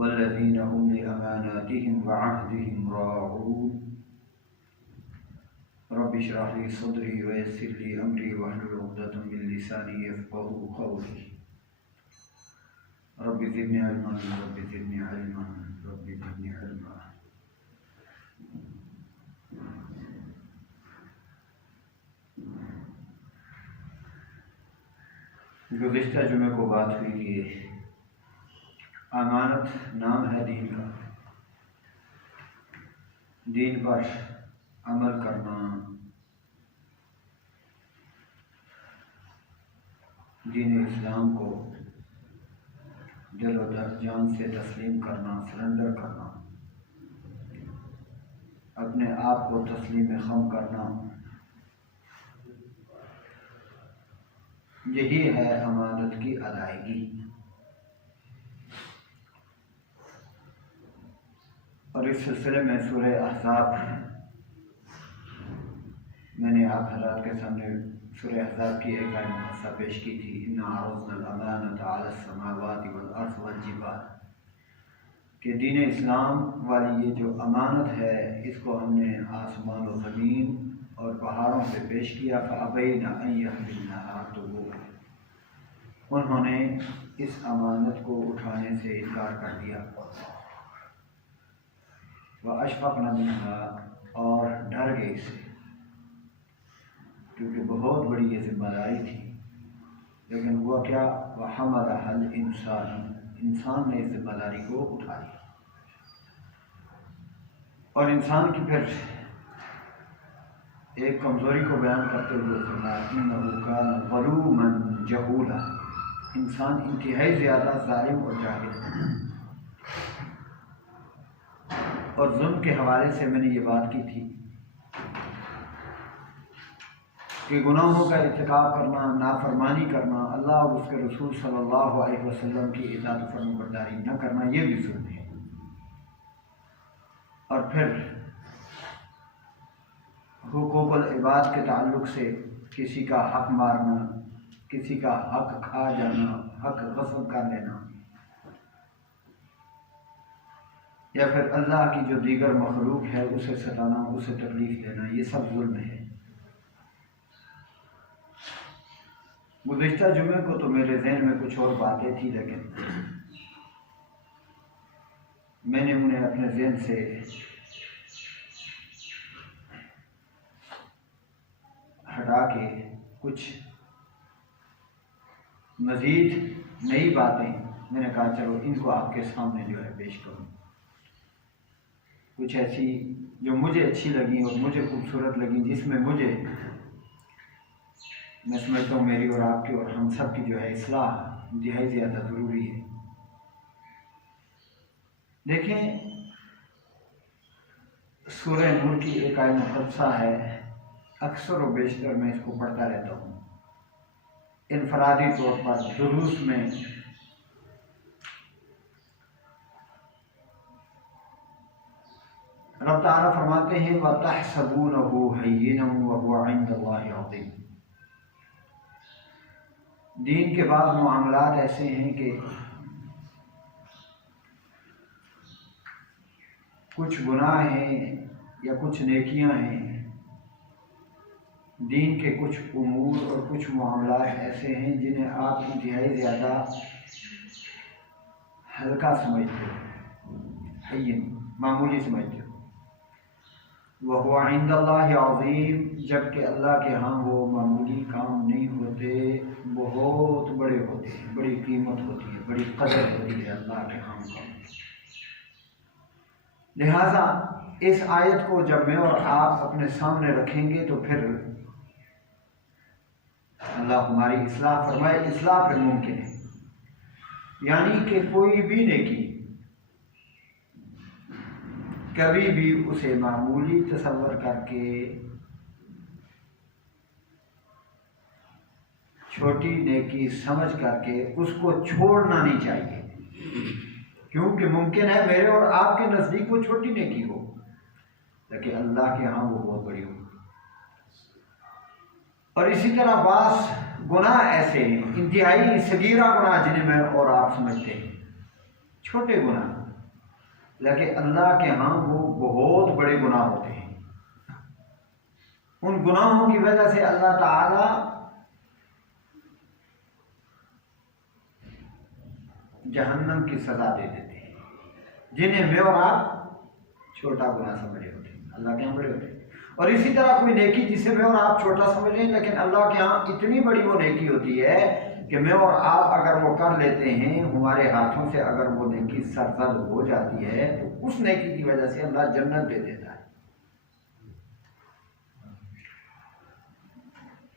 वल्लज़ीना हुम लिअमानातिहिम व अहदिहिम राऊन। रब्बि इश्रह ली सदरी व यस्सिर ली अमरी वहलुल उक़दतम मिन लिसानी यफ़क़हू क़ौली। Rabbi ज़िदनी इल्मन rabbi ज़िदनी इल्मन rabbi ज़िदनी इल्मा। गुज़िश्ता जुमे को बात हुई कि अमानत नाम है दीन का, दीन पर अमल करना, दीन इस्लाम को दिल और जान से तस्लीम करना, सरेंडर करना, अपने आप को तस्लीम खम करना, यही है अमानत की अदायगी। और इस सिलसिले में सूरह अहज़ाब मैंने आप हज़रात के सामने सूरह अहज़ाब की एक आयत मुफ़स्सला पेश की थी। इन्ना अरज़नल अमानत अला समावाति वल अर्ज़ वल जिबाल, कि दीन इस्लाम वाली ये जो अमानत है इसको हमने आसमान और ज़मीन और पहाड़ों पे पेश किया। फ़अबैना अन यहमिलनहा, तो वो उन्होंने इस अमानत को उठाने से इनकार कर दिया। वह अशफ़क़ना मिन्हा, और डर गए इससे, क्योंकि बहुत बड़ी ये जिम्मेदारी थी। लेकिन हुआ क्या, वह हमलहल इंसान ने इस जिम्मेदारी को उठा लिया। और इंसान की फिर एक कमज़ोरी को बयान करते हुए फरमाया इन्नहु कान ज़लूमन जहूला, इंसान इंतहाई ज़्यादा ज़ालिम और जाहिल। और जुल्म के हवाले से मैंने ये बात की थी कि गुनाहों का इर्तिकाब करना, नाफरमानी करना, अल्लाह और उसके रसूल सल्लल्लाहु अलैहि वसल्लम की इताअत और फरमाबरदारी न करना, ये भी जुल्म है। और फिर हुकूकुल इबाद के ताल्लुक़ से किसी का हक मारना, किसी का हक खा जाना, हक गस्ब कर लेना, या फिर अल्लाह की जो दीगर मखलूक है उसे सताना, उसे तकलीफ़ देना, ये सब जुल्म है। गुज़िश्ता जुमे को तो मेरे ज़हन में कुछ और बातें थी, लेकिन मैंने उन्हें अपने ज़हन से हटा के कुछ मज़ीद नई बातें मैंने कहा चलो इनको आपके सामने जो है पेश करूँ। कुछ ऐसी जो मुझे अच्छी लगी और मुझे खूबसूरत लगी, जिसमें मुझे, मैं समझता हूँ मेरी और आपकी और हम सब की जो है इस्लाह इंतहाई ज़्यादा ज़रूरी है। देखें, सूरह नूर की एक आयत मुक़द्दसा है, अक्सर और बेशतर मैं इसको पढ़ता रहता हूँ इनफरादी तौर पर दुरूस में। रब ताला फरमाते हैं वतहसबूनहु हय्यिनन वहुव इंदल्लाहि अज़ीम। दीन के बाद मामलात ऐसे हैं कि कुछ गुनाह हैं या कुछ नेकियां हैं, दीन के कुछ उमूर और कुछ मामलात ऐसे हैं जिन्हें आप इंतहाई ज़्यादा हल्का समझते हो, हय्यिन मामूली समझते हो। वहुव इंदल्लाहि अज़ीम, जबकि अल्लाह के यहाँ वो मामूली काम नहीं होते, बहुत बड़े होते हैं, बड़ी कीमत होती है, बड़ी कदर होती है अल्लाह के यहाँ का। लिहाजा इस आयत को जब मैं और आप अपने सामने रखेंगे तो फिर अल्लाह हमारी इस्लाह फरमाए, इस्लाह फिर मुमकिन है। यानी कि कोई भी नेकी कभी भी उसे मामूली तसव्वुर करके, छोटी नेकी समझ करके उसको छोड़ना नहीं चाहिए, क्योंकि मुमकिन है मेरे और आपके नज़दीक वो छोटी नेकी हो, लेकिन अल्लाह के यहाँ वो बहुत बड़ी हो। और इसी तरह बास गुनाह ऐसे हैं, इंतहाई सगीरा गुनाह जिन्हें मैं और आप समझते हैं, छोटे गुनाह, लेकिन अल्लाह के यहाँ वो बहुत बड़े गुनाह होते हैं। उन गुनाहों की वजह से अल्लाह ताला जहन्नम की सजा दे देते हैं, जिन्हें मैं और आप छोटा गुनाह समझे होते हैं, अल्लाह के यहाँ बड़े होते हैं। और इसी तरह कोई नेकी जिसे मैं और आप छोटा समझ लें, लेकिन अल्लाह के यहाँ इतनी बड़ी वो नेकी होती है कि मैं और आप अगर वो कर लेते हैं, हमारे हाथों से अगर वो नेकी सरजद हो जाती है, तो उस नेकी की वजह से अल्लाह जन्नत दे देता है।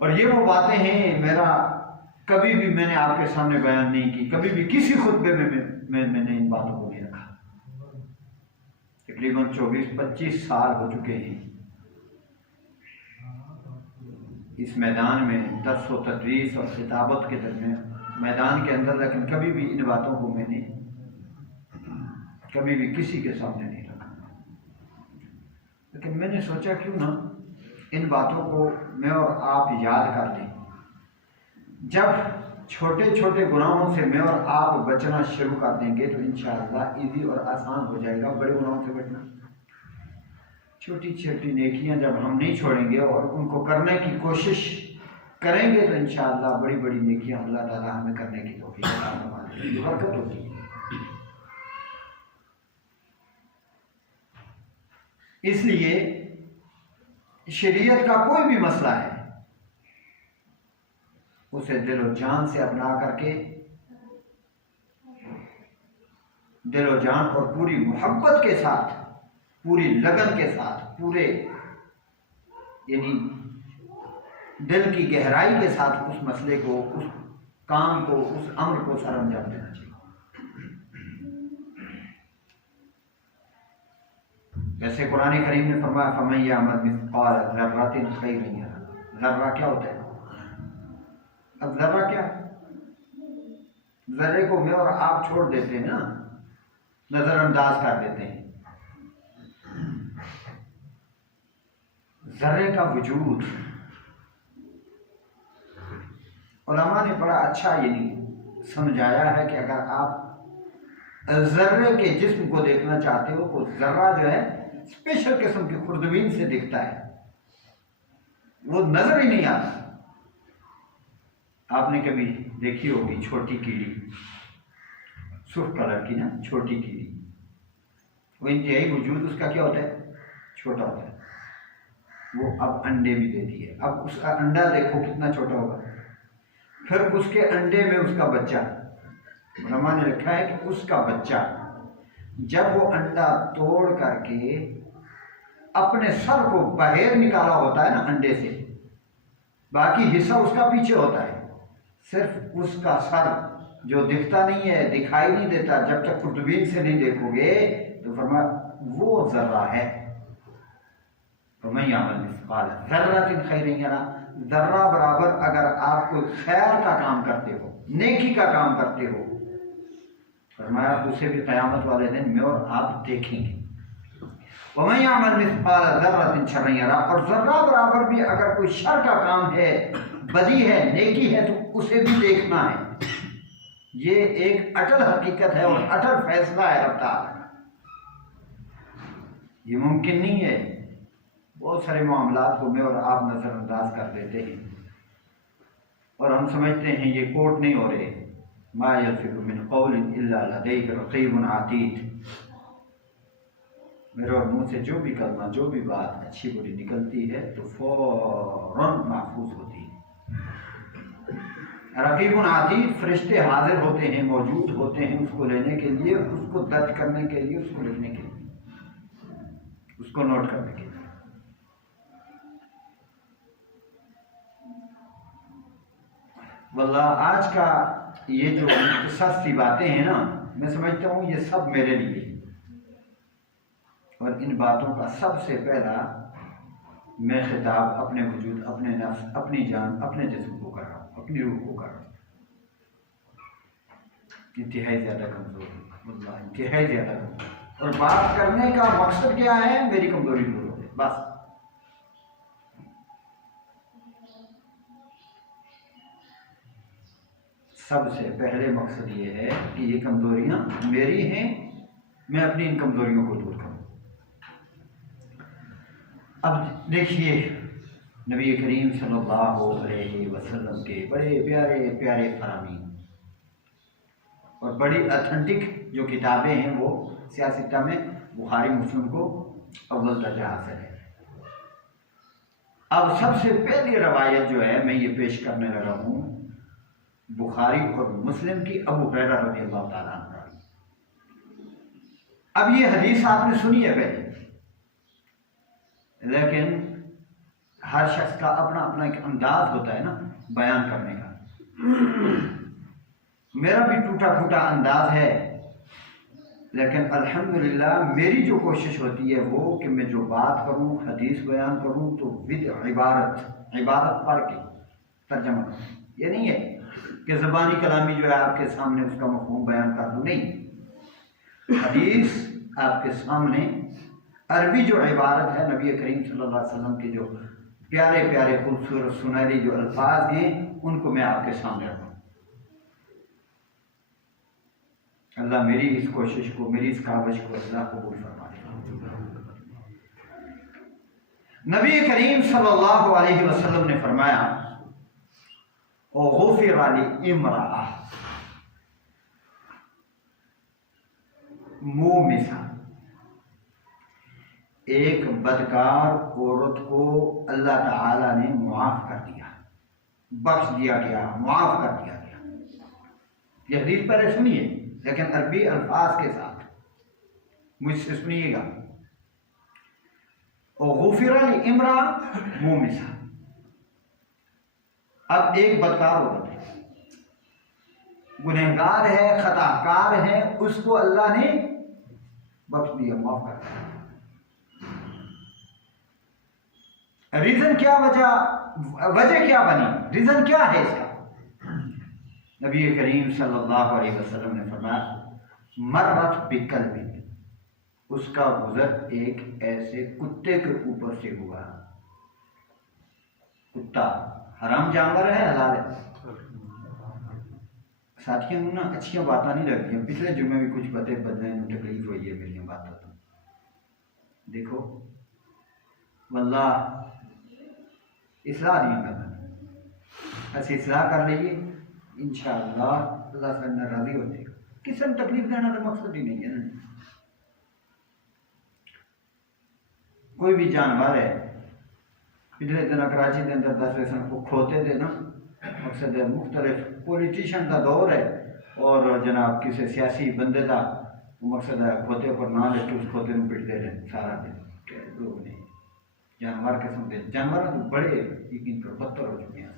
और ये वो बातें हैं, मेरा कभी भी मैंने आपके सामने बयान नहीं की, कभी भी किसी खुतबे में मैंने इन बातों को नहीं रखा। तकरीबन 24-25 साल हो चुके हैं इस मैदान में, दर्स व तदरीस और खिताबत के दरमियान मैदान के अंदर, लेकिन कभी भी इन बातों को मैंने कभी भी किसी के सामने नहीं रखा। लेकिन मैंने सोचा क्यों ना इन बातों को मैं और आप याद कर लें। जब छोटे छोटे गुनाहों से मैं और आप बचना शुरू कर देंगे तो इंशाअल्लाह ईजी और आसान हो जाएगा बड़े गुनाहों से बचना। छोटी छोटी नेकियां जब हम नहीं छोड़ेंगे और उनको करने की कोशिश करेंगे तो इंशाअल्लाह बड़ी बड़ी नेकियां अल्लाह ताला हमें करने की तौफीक अता फरमाएगा, बरकत होती है। इसलिए शरीयत का कोई भी मसला है, उसे दिलो जान से अपना करके, दिलो जान और पूरी मोहब्बत के साथ, पूरी लगन के साथ, पूरे यानी दिल की गहराई के साथ उस मसले को, उस काम को, उस अमर को सर अंजाम देना चाहिए। जैसे कुरान करीम ने फरमाया, फमन यअमल मिस्काल ज़र्रतिन खैरन यरह। ज़र्रा क्या होता है? अब ज़र्रा क्या है? ज़र्रे को मैं और आप छोड़ देते हैं ना, नजरअंदाज कर देते हैं। ज़र्रे का वजूद उलमा ने बड़ा अच्छा ये समझाया है कि अगर आप ज़र्रे के जिस्म को देखना चाहते हो तो ज़र्रा जो है स्पेशल किस्म की खुर्दबीन से दिखता है, वो नजर ही नहीं आता। आपने कभी देखी होगी छोटी कीड़ी, सुर्ख कलर की ना छोटी कीड़ी, वो इंतहाई वजूद उसका क्या होता है? छोटा होता है। वो अब अंडे भी देती है। अब उसका अंडा देखो कितना छोटा होगा, फिर उसके अंडे में उसका बच्चा। उलमा ने लिखा है कि उसका बच्चा जब वो अंडा तोड़ करके अपने सर को बाहर निकाला होता है ना अंडे से, बाकी हिस्सा उसका पीछे होता है, सिर्फ उसका सर जो दिखता नहीं है, दिखाई नहीं देता, जब तक खुर्दबीन से नहीं देखोगे तो फरमाया वो ज़र्रा है। फमन यअमल मिस्काल ज़र्रतिन खैरन यरह। ज़र्रा बराबर अगर आप कोई खैर का काम करते हो, नेकी का काम करते हो, फरमाया उसे भी क़यामत वाले दिन मैं और आप देखेंगे। वमन यअमल मिस्काल ज़र्रतिन शर्रन यरह। और ज़र्रा बराबर भी अगर कोई शर का काम है, बदी है, नेकी है, तो उसे भी देखना है। ये एक अटल हकीकत है और अटल फैसला है रब ताला का। ये मुमकिन नहीं है। बहुत सारे मामलात को मैं और आप नज़रअंदाज कर देते हैं और हम समझते हैं ये कोर्ट नहीं हो रहे। मा यल्फिज़ु मिन क़ौलिन इल्ला लदैहि रक़ीबुन अतीद। मेरे और मुँह से जो भी कलमा, जो भी बात अच्छी बुरी निकलती है तो फौरन महफूज होती है। रक़ीबुन अतीद, फरिश्ते हाजिर होते हैं, मौजूद होते हैं उसको लेने के लिए, उसको दर्ज करने के लिए, उसको लिखने के लिए, उसको नोट करने के लिए। वल्लाह आज का ये जो सस्ती बातें हैं ना, मैं समझता हूँ ये सब मेरे लिए, और इन बातों का सबसे पहला मैं खिताब अपने वजूद, अपने नफ्स, अपनी जान, अपने जिस्म को कर रहा हूँ, अपनी रूह को कर रहा हूँ। इंतहाई ज़्यादा कमज़ोर हूँ, वल्लाह इंतहाई ज़्यादा कमज़ोर। और बात करने का मकसद क्या है? मेरी कमज़ोरी दूर हो जाए, बस। सबसे पहले मकसद ये है कि ये कमज़ोरियाँ मेरी हैं मैं अपनी इन कमजोरियों को दूर करूं। अब देखिए नबी करीम सल्लल्लाहु अलैहि वसल्लम के बड़े प्यारे प्यारे फरामीन और बड़ी ऑथेंटिक जो किताबें हैं वो सियासत में बुखारी मुस्लिम को अव्वल दर्जा हासिल है। अब सबसे पहली रवायत जो है मैं ये पेश करने लगा हूँ बुखारी और मुस्लिम की, अबू हुरैरा रज़ियल्लाहु ताला अन्हु। अब ये हदीस आपने सुनी है पहले, लेकिन हर शख्स का अपना अपना एक अंदाज होता है ना बयान करने का। मेरा भी टूटा फूटा अंदाज है, लेकिन अल्हम्दुलिल्लाह मेरी जो कोशिश होती है वो कि मैं जो बात करूं, हदीस बयान करूं तो विद इबारत पढ़ के तर्जमा करूं। ये नहीं है कि ज़बानी कलामी जो है आपके सामने उसका मफ़हूम बयान कर दूं, नहीं। हदीस आपके सामने अरबी जो इबारत है नबी करीम सल्लल्लाहु अलैहि वसल्लम के जो प्यारे प्यारे खूबसूरत सुनहरी जो अल्फाज हैं उनको मैं आपके सामने रखूं। अल्लाह मेरी इस कोशिश को, मेरी इस काविश को अल्लाह कबूल फरमाए। नबी करीम सल्लल्लाहु अलैहि वसल्लम ने फरमाया ओ गुफिर ली इम्राअ मुमिसा, एक बदकार औरत को अल्लाह ताला ने मुआफ कर दिया, बख्श दिया गया, मुआफ कर दिया गया। यह हदीस पहले सुनिए लेकिन अरबी अल्फाज के साथ मुझसे सुनिएगा। और गुफिर ली इम्रा मुमिसा, अब एक बदकार औरत है, गुनहगार है, खताकार है, उसको अल्लाह ने बख्श दिया, माफ कर दिया। रीजन क्या, वजह क्या बनी, रीजन क्या है इसका? नबी करीम सल्लल्लाहु अलैहि वसल्लम ने फरमाया मर्रत बिकल्बी, उसका गुजर एक ऐसे कुत्ते के ऊपर से हुआ। कुत्ता हराम जानवर है, हलाल है? साथियों ना अच्छी बातें नहीं लगती। पिछले जुम्मे भी कुछ पते बदले तकलीफ हुई है मेरी बात तो। देखो वल्लाह इसलाह नहीं करना, ऐसे इसलाह कर लीजिए इंशाअल्लाह अल्लाह से नाराज़ी हो जाएगा। किसी ने तकलीफ देना तो मकसद ही नहीं है ना। कोई भी जानवर है, पिछले दिन कराची के अंदर 10 रेसन को खोते थे ना, मकसद है मुख्तलिफ पॉलिटिशियन का दौर है और जनाब किसी सियासी बंदे का मकसद है खोते पर ना लेके उस खोते में पिटते रहे सारा दिन। लोग नहीं जानवर किस्म के जानवर तो बड़े यकीन पर बदतर हो चुके हैं।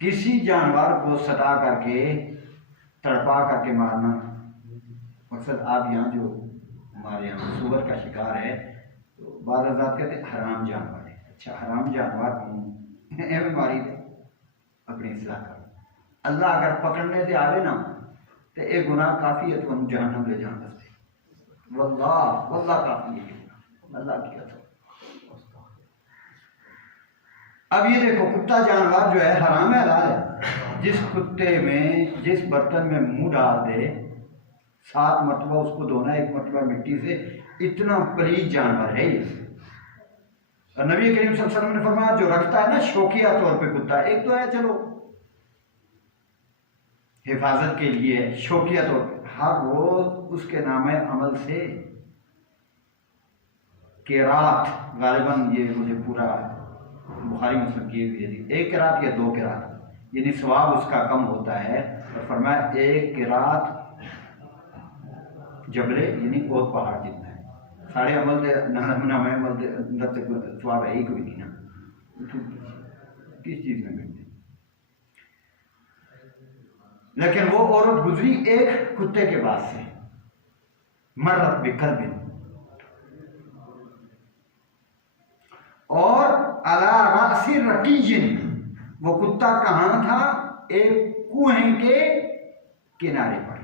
किसी जानवर को सता करके तड़पा करके मारना, मकसद आप यहाँ जो हमारे यहाँ सुअर का शिकार है तो बाद आजाद कहते हराम जानवर है। अच्छा हराम जानवर मारी दे अपनी इसलाह कर। अल्लाह अगर पकड़ने से आवे ना तो एक गुनाह काफ़ी है तो हम जहन्नम ले जान सकते। वल्लाह वल्लाह काफ़ी है अल्लाह की कसम। अब ये देखो कुत्ता जानवर जो है हराम है हलाल है? जिस कुत्ते में जिस बर्तन में मुंह डाल दे 7 मरतबा उसको धोना, 1 मरतबा मिट्टी से, इतना पलीद जानवर है ये। और नबी करीम सल्लल्लाहु अलैहि वसल्लम ने फरमाया जो रखता है ना शौकिया तौर पे कुत्ता, एक तो है चलो हिफाजत के लिए शौकिया तौर पे, हर रोज उसके नामे अमल से किरात, गालिबन ये मुझे पूरा बुखारी मुस्लिम की हुई एक किरात या 2 किरात, यानी सवाब उसका कम होता है। और फरमाया 1 किरात जबले यानी बहुत पहाड़ जितना है। सारे अमल दे नामे अमल दे अंदर तक सवाब है ही कोई नहीं ना, किस चीज़ में मिलते। लेकिन वो औरत गुजरी एक कुत्ते के पास से, मर्रत बिकल्बिन, और अला रासी रकीजिन, वो कुत्ता कहाँ था? एक कुएं के किनारे पर।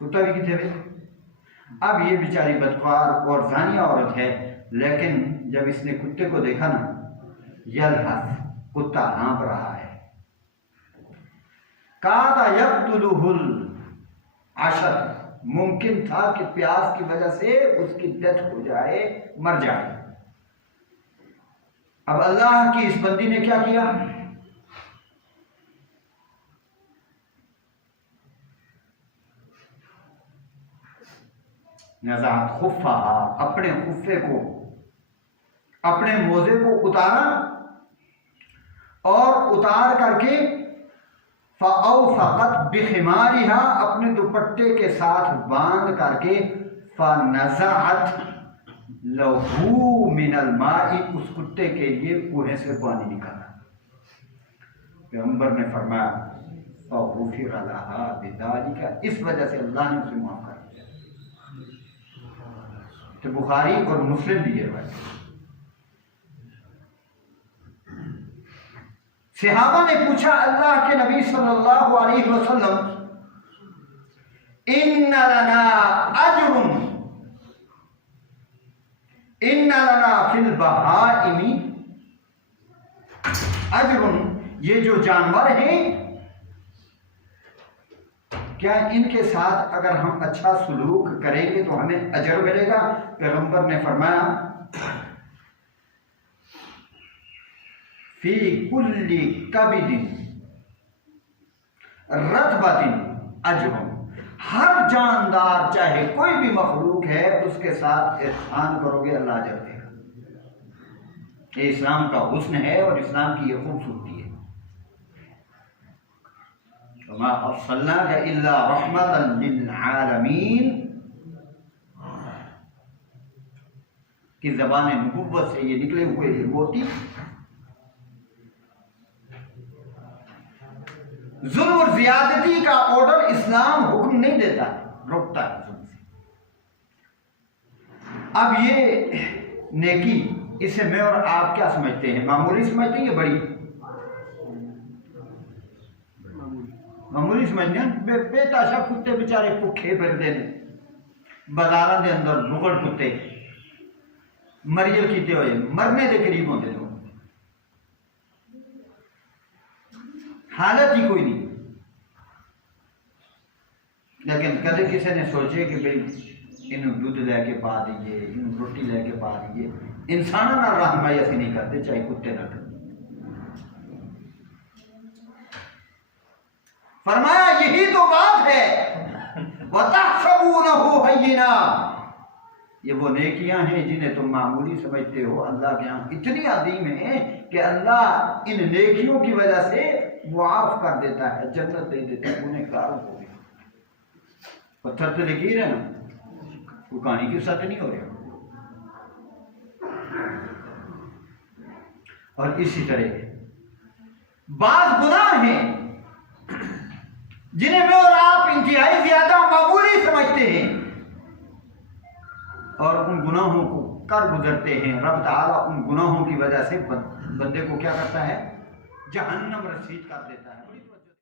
कुत्ता भी कितने थे? अब ये बेचारी बदकार और जानिया औरत है, लेकिन जब इसने कुत्ते को देखा ना, यलहस, कुत्ता हाँफ रहा है। कादा यक़्तुलुहुल अशद, मुमकिन था कि प्यास की वजह से उसकी डेथ हो जाए, मर जाए। अब अल्लाह की इस बंदी ने क्या किया? नज़ात खुफ़ा, अपने खुफ़े को, अपने मोजे को उतारा और उतार करके फ़अौफ़क़त बिख़िमारिहा, अपने दुपट्टे के साथ बांध करके फ़नज़अत लहू मिनल माई, उस कुत्ते के लिए कुएं से पानी निकाला। पैगंबर ने फरमाया फ़ग़ुफ़िर लहा बिज़ालिका, इस वजह से अल्लाह ने उसे माफ कर दिया। तो बुखारी और मुस्लिम भी ये रवायत। सहाबा ने पूछा अल्लाह के नबी सल्लल्लाहु अलैहि वसल्लम, इन्ना लना अजरुन, इन्ना लना फिल बहाइमी अजरुन, ये जो जानवर हैं क्या इनके साथ अगर हम अच्छा सुलूक करेंगे तो हमें अजर मिलेगा? पैगंबर ने फरमाया फी कुल्ली कबिदिन रतबतिन अजरुन, हर जानदार चाहे कोई भी मखलूक है उसके साथ एहसान करोगे अल्लाह अजर देगा। ये इस्लाम का हुस्न है और इस्लाम की ये खूबसूरती है। वमा अर्सलनाका इल्ला रहमतन लिल आलमीन की ज़बान नबुव्वत से ये निकले हुए ये मोती जुल्म और ज़ियादती का ऑर्डर इस्लाम हुक्म नहीं देता, रोकता है जुल्म से। अब ये नेकी, इसे मैं और आप क्या समझते हैं? मामूली समझते हैं या बड़ी? मामूली समझते हैं। बेताशा कुत्ते बेचारे भुखे फिरते हैं बाजारों के अंदर, रुगड़ कुत्ते मरियल कीते हुए, मरने के करीब होते लोग, हालत ही कोई नहीं। लेकिन कदे किसी ने सोचे कि भाई इन दूध लैके पा दीजिए, इन रोटी लैके पा दीजिए। इंसानों ना रहनुमाई ऐसी नहीं करते, चाहे कुत्ते ना करते। फरमाया यही तो बात है, वतहसबूनहु हय्यिना, ये वो नेकियां हैं जिन्हें तुम मामूली समझते हो, अल्लाह के यहाँ इतनी अजीम है कि अल्लाह इन नेकियों की वजह से मुआफ कर देता है, जन्नत दे देता है गुनहगारों को भी। पत्थर पे लकीर है ना, वो कहानी के साथ नहीं हो रहा। और इसी तरह बात गुनाह हैं जिन्हें मैं और आप इंतहाई ज्यादा मामूली समझते हैं और उन गुनाहों को कर गुजरते हैं। रब ताला उन गुनाहों की वजह से बंदे को क्या करता है? जहन्नम रसीद कर देता है।